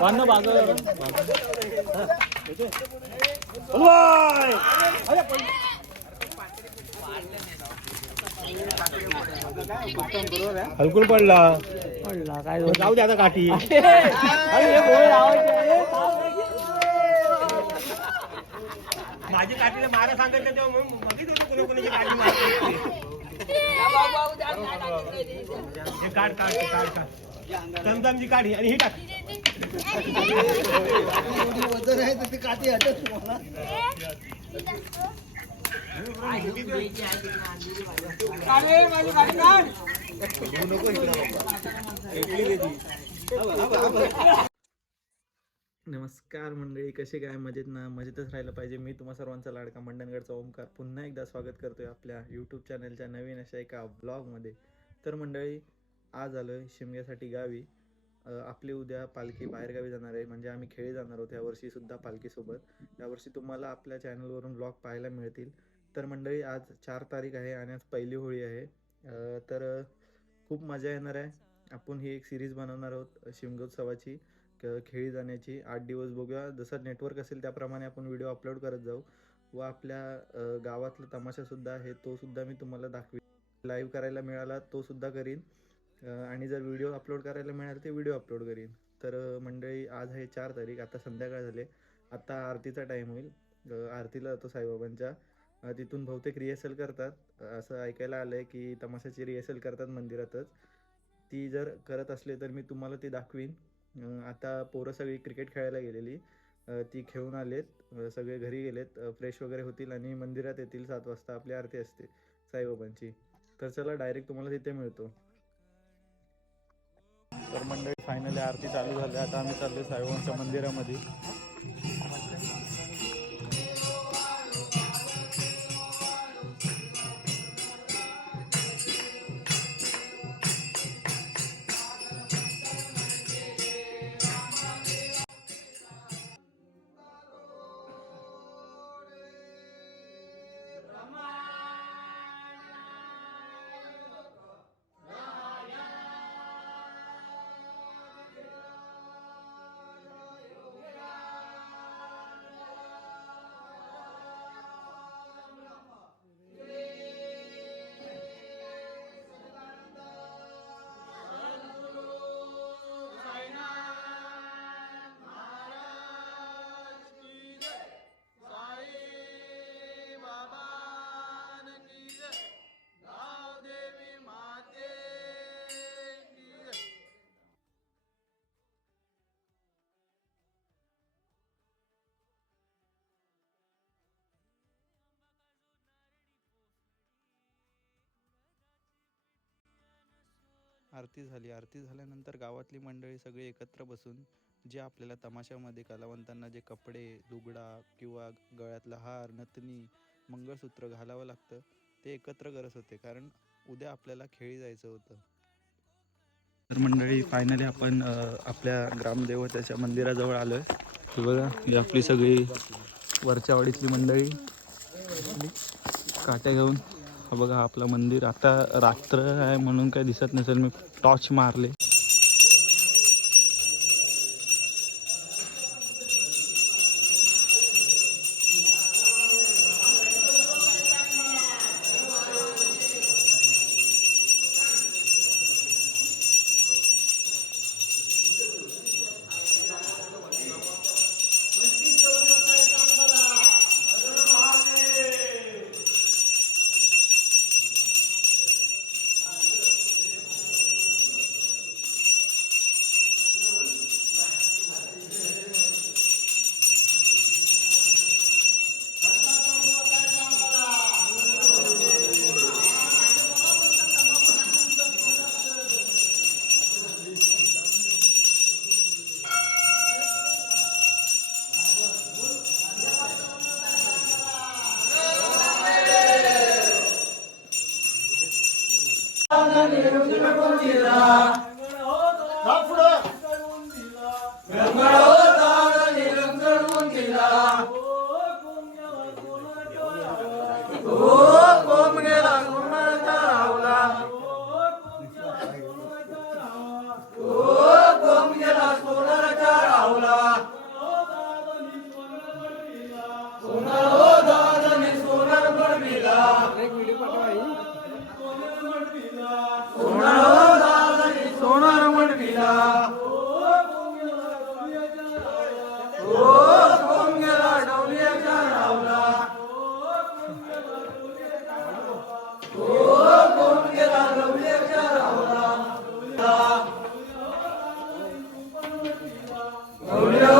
वाढणं बाजूला हलकुल पडला. पडला काय जाऊ दे आता काठी. माझी काठीला मारा सांगायचं तेव्हा मग बघित होतो कोणी कोणाची काठी मारते. हे काढ काढ काढ काढ. चमचमची काढी आणि ही टाक. नमस्कार मंडळी कसे काय? मजेत ना? मजेतच राहिलं पाहिजे. मी तुम्हा सर्वांचा लाडका मंडणगडचा ओमकार. पुन्हा एकदा स्वागत करतोय आपल्या यूट्यूब चॅनलच्या नवीन अशा एका ब्लॉगमध्ये तर मंडळी आज आलोय शिमग्यासाठी गावी. आपली उद्या पालखी बाहेरगावी जाणार आहे. म्हणजे आम्ही खेळी जाणार आहोत. यावर्षी सुद्धा पालखीसोबत. यावर्षी तुम्हाला आपल्या चॅनलवरून ब्लॉग पाहायला मिळतील. तर मंडळी आज चार तारीख आहे आणि आज पहिली होळी आहे. तर खूप मजा येणार आहे. आपण ही एक सिरीज बनवणार आहोत शिमगोत्सवाची खेळी जाण्याची. आठ दिवस बघूया. जसं नेटवर्क असेल त्याप्रमाणे आपण व्हिडिओ अपलोड करत जाऊ. व आपल्या गावातला तमाशासुद्धा आहे तो सुद्धा मी तुम्हाला दाखवी. लाईव्ह करायला मिळाला तो सुद्धा करीन. आणि जर व्हिडिओ अपलोड करायला मिळाला ते व्हिडिओ अपलोड करीन. तर मंडळी आज आहे चार तारीख आता संध्याकाळ झाले. आत्ता आरतीचा टाईम होईल. आरतीला जातो साईबाबांच्या. तिथून बहुतेक रिहर्सल करतात. असं ऐकायला आलं आहे की तमाशाची रिहर्सल करतात मंदिरातच. ती जर करत असले तर मी तुम्हाला ती दाखवीन. आता पोरं सगळी क्रिकेट खेळायला गेलेली. ती खेळून आलेत. सगळे घरी गेलेत. फ्रेश वगैरे होतील आणि मंदिरात येतील. सात वाजता आपली आरती असते साईबाबांची. तर चला डायरेक्ट तुम्हाला तिथे मिळतो. तर मंडळी फायनली आरती चालू झाली. आता आम्ही चाललो साईबाबांच्या मंदिरामध्ये. आरती झाली. आरती झाल्यानंतर गावातली मंडळी सगळी एकत्र बसून जे आपल्याला तमाशामध्ये कलावंतांना जे कपडे लुगडा किंवा गळ्यातला हार नथनी मंगळसूत्र घालावं लागतं ते एकत्र करत होते. कारण उद्या आपल्याला खेळी जायचं होतं. तर मंडळी फायनली आपण आपल्या ग्रामदेवताच्या मंदिराजवळ आलो आहे बघा ही आपली सगळी वरच्या वाडीतली मंडळी. काट्या घेऊन. हा बघा आपलं मंदिर. आता रात्र आहे म्हणून काय दिसत नसेल मी. टॉर्च मारले. দুনিয়া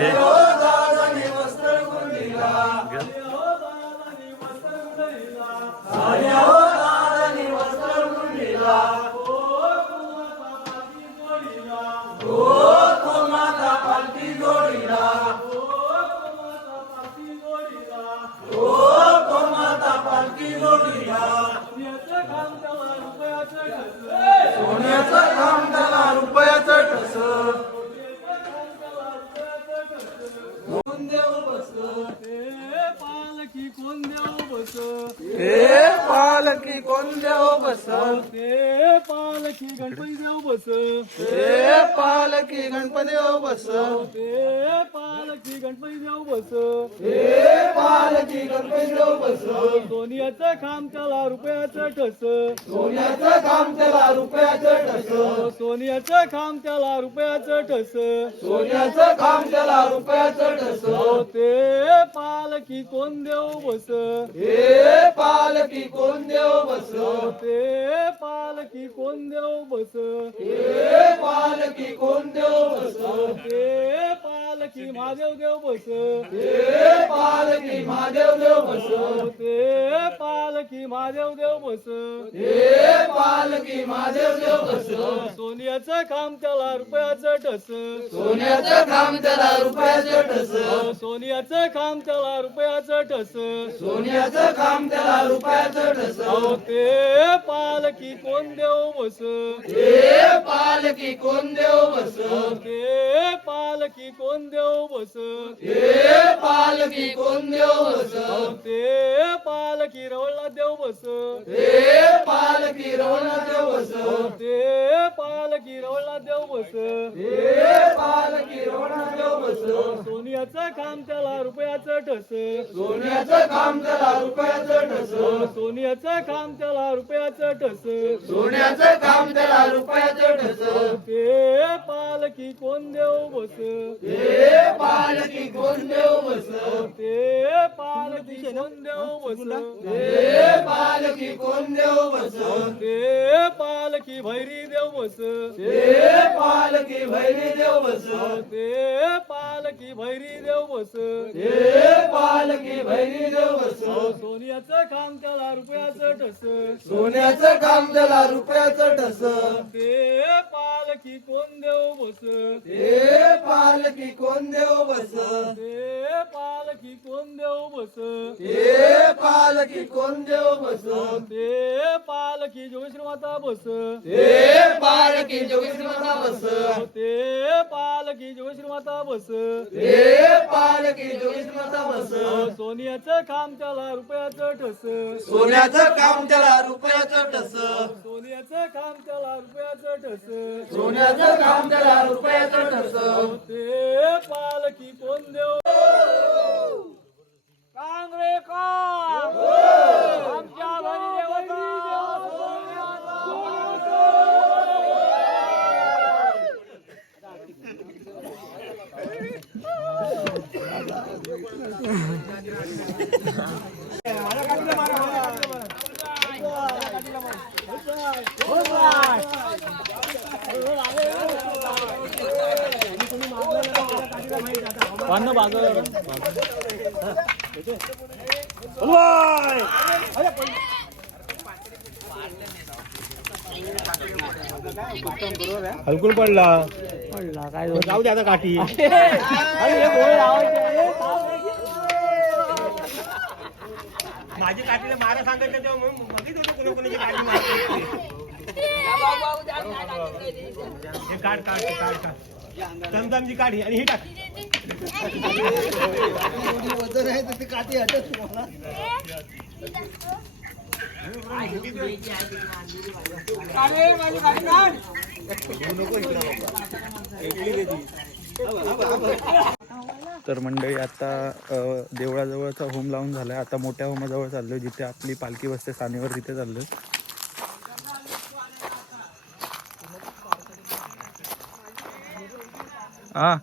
सोन्याचं देव बस. पालखी कोण देव बस. हे पालकी कोण देव बस. ते पालखी गणपती देव बस. हे पालकी गणपती देव बस सोनियाचं खांब त्याला रुपयाचं ठस. सोन्याचं काम त्याला रुपयाचं ठस. सोनियाचं खांब त्याला रुपयाचं ठस. सोन्याचं काम त्याला रुपयाचं ठस. ते पालखी कोण देव बस. हे पालकी कोण देव बस. ते पालखी कोण देव बस. हे पालकी कोण देव बस. ते पालखी महादेव देव बस. पालकी महादेव देव बस. ते पालखी महादेव देव बस. पालकी महादेव देव बस. सोनियाचं काम त्याला रुपयाचं ठस. सोन्याचं काम त्याला रुपयाचं ठस. सोनियाचं काम त्याला रुपयाचं ठस. सोन्याचं काम त्याला रुपयाचं ठस. अहो ते पालखी कोण देव बस? हे पालकी कोण देव बस? ते पालखी कोण देव बस. हे पालकी कोण देव बस ते पालखी रवळला देव बस. हे पालकी रवणा देव बस. ते पालखी रवळला देव बस. हे पालकी रवणा देव बस. सोनियाचं काम त्याला रुपयाचं ठस. सोन्याचं काम त्याला रुपयाचं ठस. सोनियाचं काम त्याला रुपयाचं ठस. सोन्याचं काम त्याला रुपयाचं ठस. ते पालखी कोण देव बस? हे पालकी कोण देव बस? ते पालखी कोण देव बस हे पालकी कोण देव बस ते पालखी भैरी देव बस. हे पालकी भैरी देव बस. ते पालखी भैरी देव बस. हे पालकी भैरी देव बस. सोनियाचं काम त्याला रुपयाचं ठस सोन्याचं काम त्याला रुपयाचं ठस ते पालखी कोण देव बस हे पालकी कोण देव बस पालखी देव बस. हे पालकी कोण देव बस? ते पालखी जोगेश्वर माता बस. हे पालकी जोगेश्वर माता बस. ते पालखी जोगेश्वर माता बस. हे पालकी जोगेश्वर माता बस सोनियाचं काम त्याला रुपयाचं ठस. सोन्याचं काम त्याला रुपयाचं ठस. सोनियाचं काम त्याला रुपयाचं ठस. सोन्याचं काम त्याला रुपयाचं ठस. ते पालखी कोण देव? कांगरे का आमच्या घरी देवता हलकून पडला. पडला काय जाऊ दे आता काठी. माझी काठीला मारा सांगितलं तेव्हा मग बघित होतो कोणा कोणाची काठी मारते. हे काढ काढ ते काढ काढ. चमचमची काढी आणि ही टाक. तर मंडळी आता देवळाजवळचा होम लावून झालाय. आता मोठ्या होमाजवळ चाललोय जिथे आपली पालखी बसते सानेवर तिथे चाललोय. हा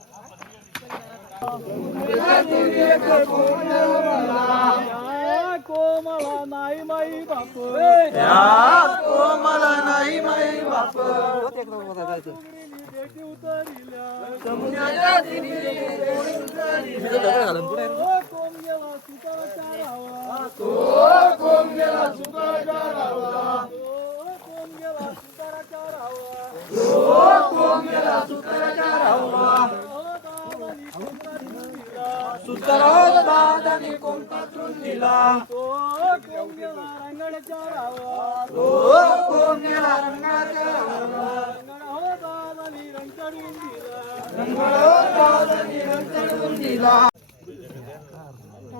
कोमळा नाही माई बाप. कोमला नाही माई बाप. उतरिल्या.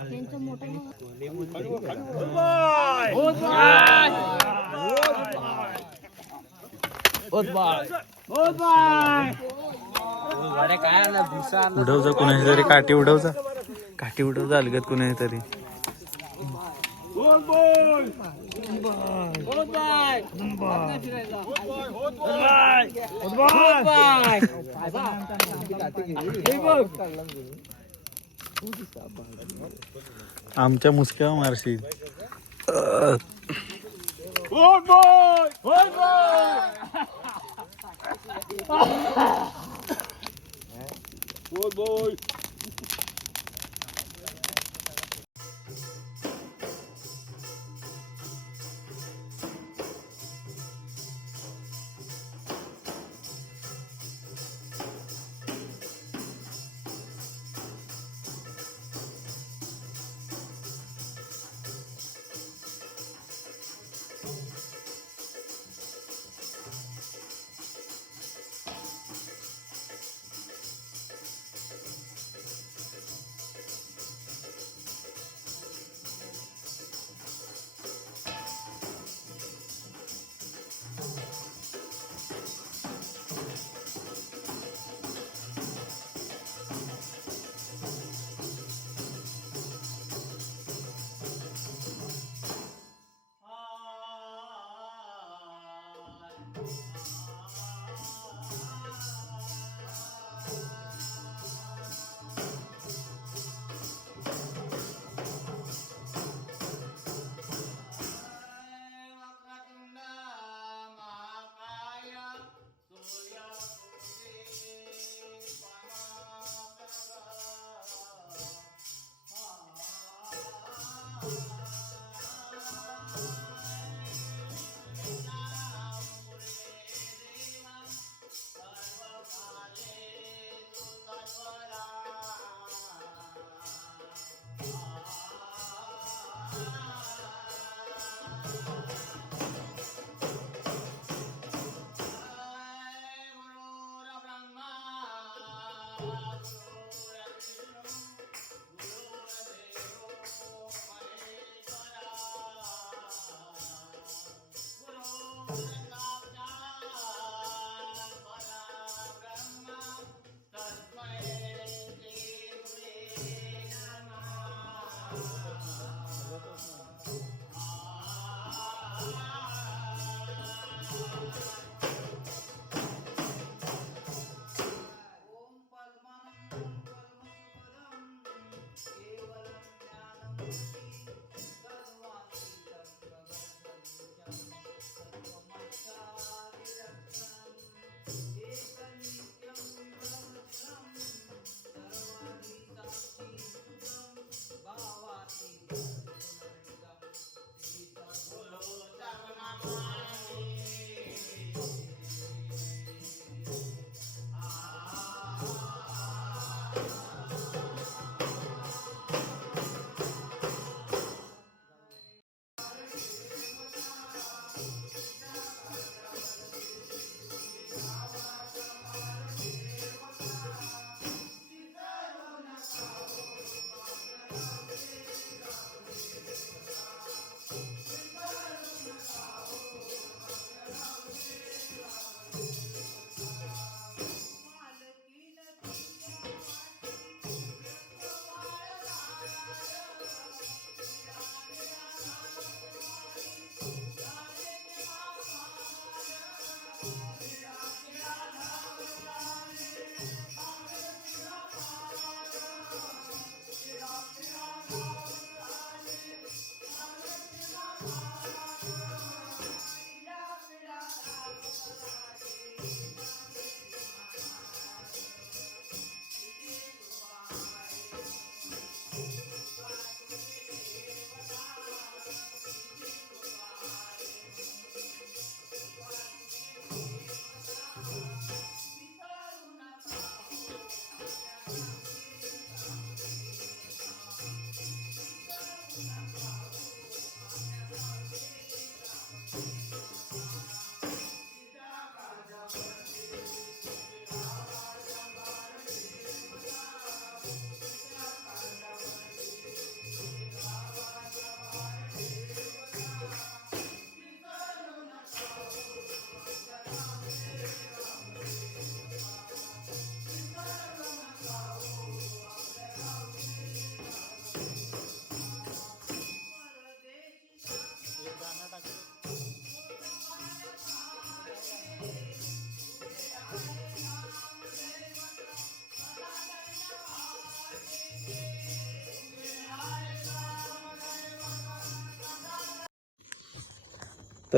त्यांचं मोठं उडवचा कुणाची तरी काठी उडवचा काठी उडवचा अलगत कुणाची तरी आमच्या मुसक्या मारशी Good boy. out.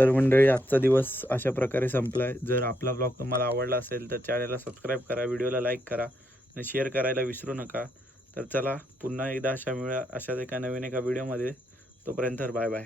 तर मंडळी आजचा दिवस अशा प्रकारे संपला आहे जर आपला ब्लॉग तुम्हाला आवडला असेल तर चॅनलला सबस्क्राईब करा व्हिडिओला लाईक करा आणि शेअर करायला विसरू नका. तर चला पुन्हा एकदा अशा मिळा अशाच एका नवीन एका व्हिडिओमध्ये तोपर्यंत बाय बाय